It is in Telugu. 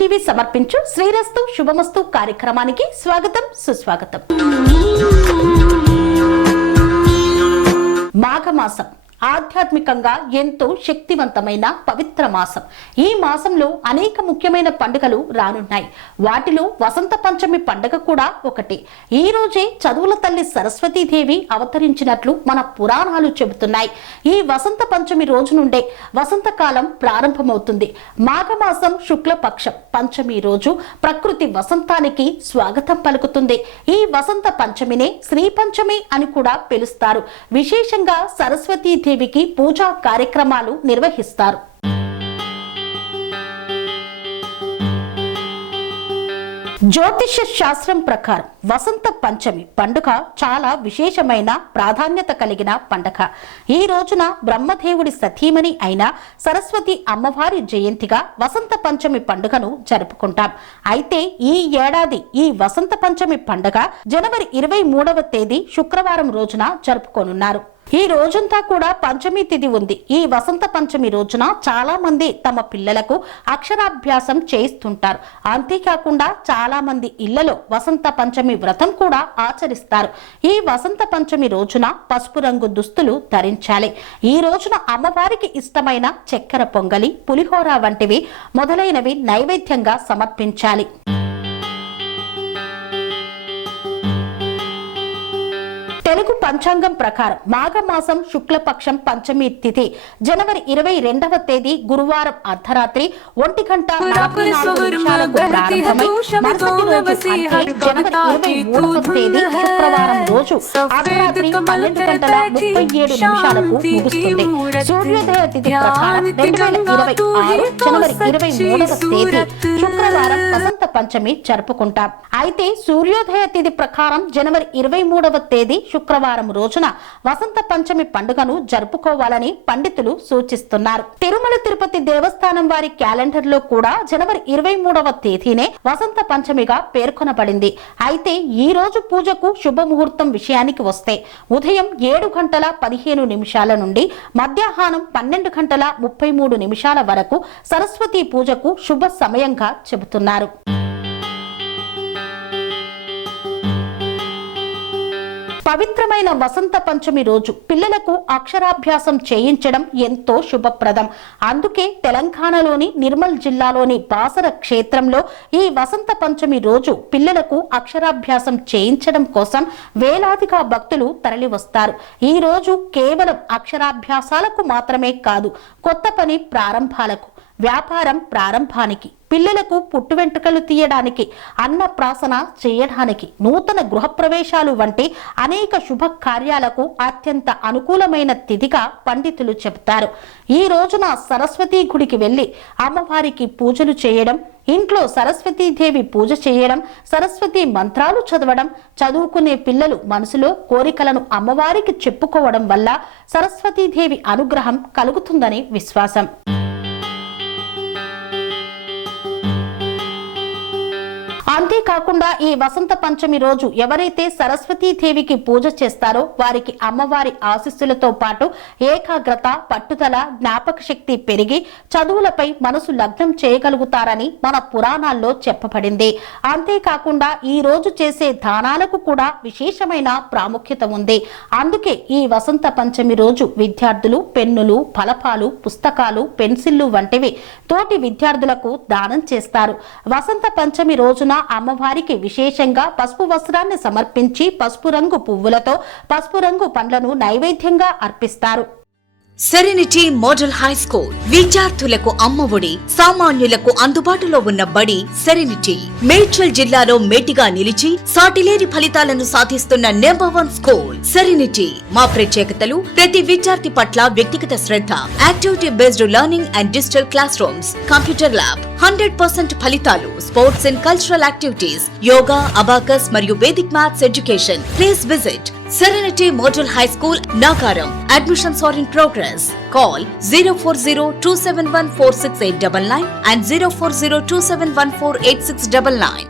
టీవీ సమర్పించు శ్రీరస్తు శుభమస్తు కార్యక్రమానికి స్వాగతం సుస్వాగతం. మాఘమాసం ఆధ్యాత్మికంగా ఎంతో శక్తివంతమైన పవిత్ర మాసం. ఈ మాసంలో అనేక ముఖ్యమైన పండుగలు రానున్నాయి. వాటిలో వసంత పంచమి పండుగ కూడా ఒకటి. ఈ రోజే చదువుల తల్లి సరస్వతీదేవి అవతరించినట్లు మన పురాణాలు చెబుతున్నాయి. ఈ వసంత పంచమి రోజు నుండే వసంతకాలం ప్రారంభమవుతుంది. మాఘమాసం శుక్లపక్షం పంచమి రోజు ప్రకృతి వసంతానికి స్వాగతం పలుకుతుంది. ఈ వసంత పంచమినే శ్రీ పంచమి అని కూడా పిలుస్తారు. విశేషంగా సరస్వతీదేవికి పూజా కార్యక్రమాలు నిర్వహిస్తారు. జ్యోతిష శాస్త్రం ప్రకారం వసంత పంచమి పండుగ చాలా విశేషమైన ప్రాధాన్యత కలిగిన పండుగ. ఈ రోజున బ్రహ్మదేవుడి సతీమణి అయిన సరస్వతి అమ్మవారి జయంతిగా వసంత పంచమి పండుగను జరుపుకుంటాం. అయితే ఈ ఏడాది ఈ వసంత పంచమి పండుగ జనవరి 23వ తేదీ శుక్రవారం రోజున జరుపుకోనున్నారు. ఈ రోజంతా కూడా పంచమి తిథి ఉంది. ఈ వసంత పంచమి రోజున చాలా మంది తమ పిల్లలకు అక్షరాభ్యాసం చేయిస్తుంటారు. అంతేకాకుండా చాలా మంది ఇళ్లలో వసంత పంచమి వ్రతం కూడా ఆచరిస్తారు. ఈ వసంత పంచమి రోజున పసుపు రంగు దుస్తులు ధరించాలి. ఈ రోజున అమ్మవారికి ఇష్టమైన చక్కెర పొంగలి, పులిహోర వంటివి మొదలైనవి నైవేద్యంగా సమర్పించాలి. తెలుగు పంచాంగం ప్రకారం మాఘమాసం శుక్లపక్షం పంచమి తిథి జనవరి 22వ తేదీ గురువారం అర్ధరాత్రి 1:44 ప్రారంభమై మరుసటి రోజు అంటే జనవరి 23వ తేదీ శుక్రవారం రోజు అర్ధరాత్రి 12:37 ముగుస్తుంది. సూర్యోదయ తిథి ప్రకారం 2026 జనవరి 23వ తేదీ శుక్రవారం వసంత పంచమి జరుపుకుంటాం. అయితే సూర్యోదయ తిథి ప్రకారం జనవరి 23వ తేదీ శుక్రవారం రోజున వసంత పంచమి పండుగను జరుపుకోవాలని పండితులు సూచిస్తున్నారు. తిరుమల తిరుపతి దేవస్థానం వారి క్యాలెండర్ లో కూడా జనవరి 23వ తేదీనే వసంత పంచమిగా పేర్కొనబడింది. అయితే ఈ రోజు పూజకు శుభముహూర్తం విషయానికి వస్తే ఉదయం 7:15 నుండి మధ్యాహ్నం 12:33 వరకు సరస్వతి పూజకు శుభ సమయంగా చెబుతున్నారు. పవిత్రమైన వసంత పంచమి రోజు పిల్లలకు అక్షరాభ్యాసం చేయించడం ఎంతో శుభప్రదం. అందుకే తెలంగాణలోని నిర్మల్ జిల్లాలోని బాసర క్షేత్రంలో ఈ వసంత పంచమి రోజు పిల్లలకు అక్షరాభ్యాసం చేయించడం కోసం వేలాదిగా భక్తులు తరలివస్తారు. ఈ రోజు కేవలం అక్షరాభ్యాసాలకు మాత్రమే కాదు, కొత్త పని ప్రారంభాలకు, వ్యాపారం ప్రారంభానికి, పిల్లలకు పుట్టు వెంట్రుకలు తీయడానికి, అన్నప్రాసన చేయడానికి, నూతన గృహప్రవేశాలు వంటి అనేక శుభ కార్యాలకు అత్యంత అనుకూలమైన తిథిగా పండితులు చెబుతారు. ఈ రోజున సరస్వతీ గుడికి వెళ్లి అమ్మవారికి పూజలు చేయడం, ఇంట్లో సరస్వతీదేవి పూజ చేయడం, సరస్వతి మంత్రాలు చదవడం, చదువుకునే పిల్లలు మనసులో కోరికలను అమ్మవారికి చెప్పుకోవడం వల్ల సరస్వతీదేవి అనుగ్రహం కలుగుతుందని విశ్వాసం. అంతేకాకుండా ఈ వసంత పంచమి రోజు ఎవరైతే సరస్వతీదేవికి పూజ చేస్తారో వారికి అమ్మవారి ఆశీస్సులతో పాటు ఏకాగ్రత, పట్టుదల, జ్ఞాపక శక్తి పెరిగి చదువులపై మనసు లగ్నం చేయగలుగుతారని మన పురాణాల్లో చెప్పబడింది. అంతేకాకుండా ఈ రోజు చేసే దానాలకు కూడా విశేషమైన ప్రాముఖ్యత ఉంది. అందుకే ఈ వసంత పంచమి రోజు విద్యార్థులు పెన్నులు, ఫలపాలు, పుస్తకాలు, పెన్సిళ్లు వంటివి తోటి విద్యార్థులకు దానం చేస్తారు. వసంత పంచమి రోజున అమ్మవారికి విశేషంగా పసుపు వస్త్రాన్ని సమర్పించి పసుపు రంగు పువ్వులతో పసుపు రంగు పండ్లను నైవేద్యంగా అర్పిస్తారు. సెరెనిటీ మోడల్ హై స్కూల్ విద్యార్థులకు అమ్మఒడి, సామాన్యులకు అందుబాటులో ఉన్న బడి సెరెనిటీ. మేడ్చల్ జిల్లాలో మేటిగా నిలిచి సాటిలేని ఫలితాలను సాధిస్తున్న #1 స్కూల్ సెరెనిటీ. మా ప్రత్యేకతలు ప్రతి విద్యార్థి పట్ల వ్యక్తిగత శ్రద్ధ, activity based learning and digital classrooms, computer lab, 100% ఫలితాలు, sports and cultural activities, yoga, abacus మరియు Vedic maths education. Please visit Serenity Model High School, Nagaram. Admissions are in progress. Call 040-271-46899 and 040-271-48699.